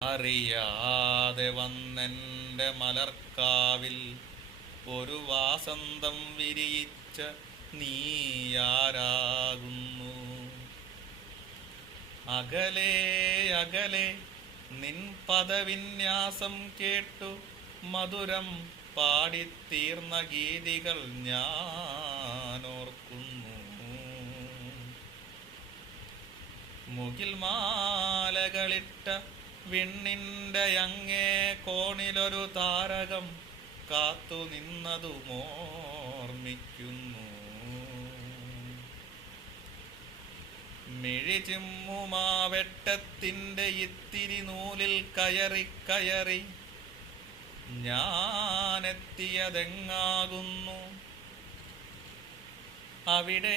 അറിയാതെ വന്നെൻ്റെ മലർക്കാവിൽ ഒരു വാസന്തം വിരിയിച്ച നീയാരാകുന്നു? അകലെ അകലെ നിൻ പദവിന്യാസം കേട്ടു മധുരം പാടിത്തീർന്ന ഗീതികൾ ഞാനോർക്കുന്നു. മുകിൽ മാലകളിട്ട വിണ്ണിൻ്റെ അങ്ങേ കോണിലൊരു താരകം കാത്തു നിന്നതുമോർമ്മിക്കുന്നു. മിഴിചിമ്മുമാവെട്ടത്തിൻ്റെ ഇത്തിരി നൂലിൽ കയറി കയറി ഞാനെത്തിയതെങ്ങാകുന്നു? അവിടെ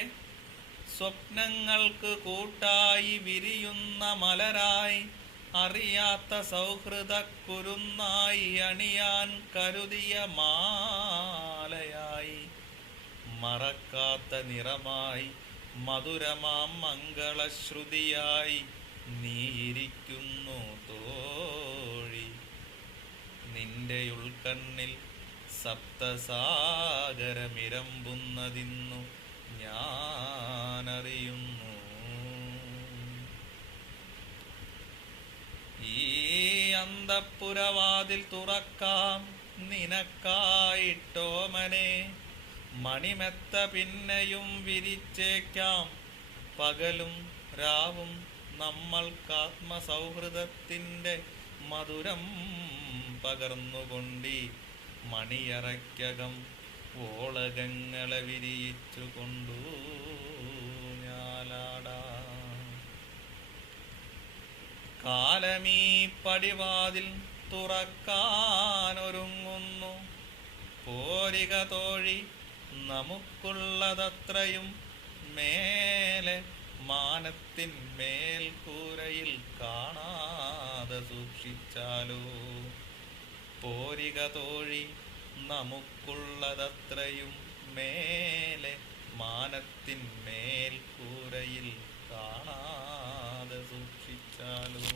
സ്വപ്നങ്ങൾക്ക് കൂട്ടായി വിരിയുന്ന മലരായി, അറിയാത്ത സൗഹൃദക്കുരുന്നായി, അണിയാൻ കരുതിയ മാലയായി, മറക്കാത്ത നിറമായി, മധുരമാം മംഗളശ്രുതിയായി നീയിരിക്കുന്നു തോഴി. നിന്റെ ഉൾക്കണ്ണിൽ സപ്തസാഗരമിരമ്പുന്നതിന്നു ഞാനറിയുന്നു. ഈ അന്തഃപുരവാതിൽ തുറക്കാം നിനക്കായിട്ടോമനെ, മണിമെത്ത പിന്നെയും വിരിച്ചേക്കാം. പകലും രാവും നമ്മൾക്കാത്മസൗഹൃദത്തിൻ്റെ മധുരം പകർന്നുകൊണ്ടീ മണിയറയ്ക്കകം ഓളകങ്ങളെ വിരിയിച്ചു കൊണ്ടു ഞാലാടാം. കാലമീ പടിവാതിൽ തുറക്കാനൊരുങ്ങുന്നു. പോരിക തോഴി, നമുക്കുള്ളതത്രയും മേലെ മാനത്തിൻ മേൽക്കൂരയിൽ കാണാതെ സൂക്ഷിച്ചാലോ. പോരിക തോഴി, നമുക്കുള്ളതത്രയും മേലെ മാനത്തിൻ മേൽക്കൂരയിൽ കാണാതെ സൂക്ഷിച്ചാലോ.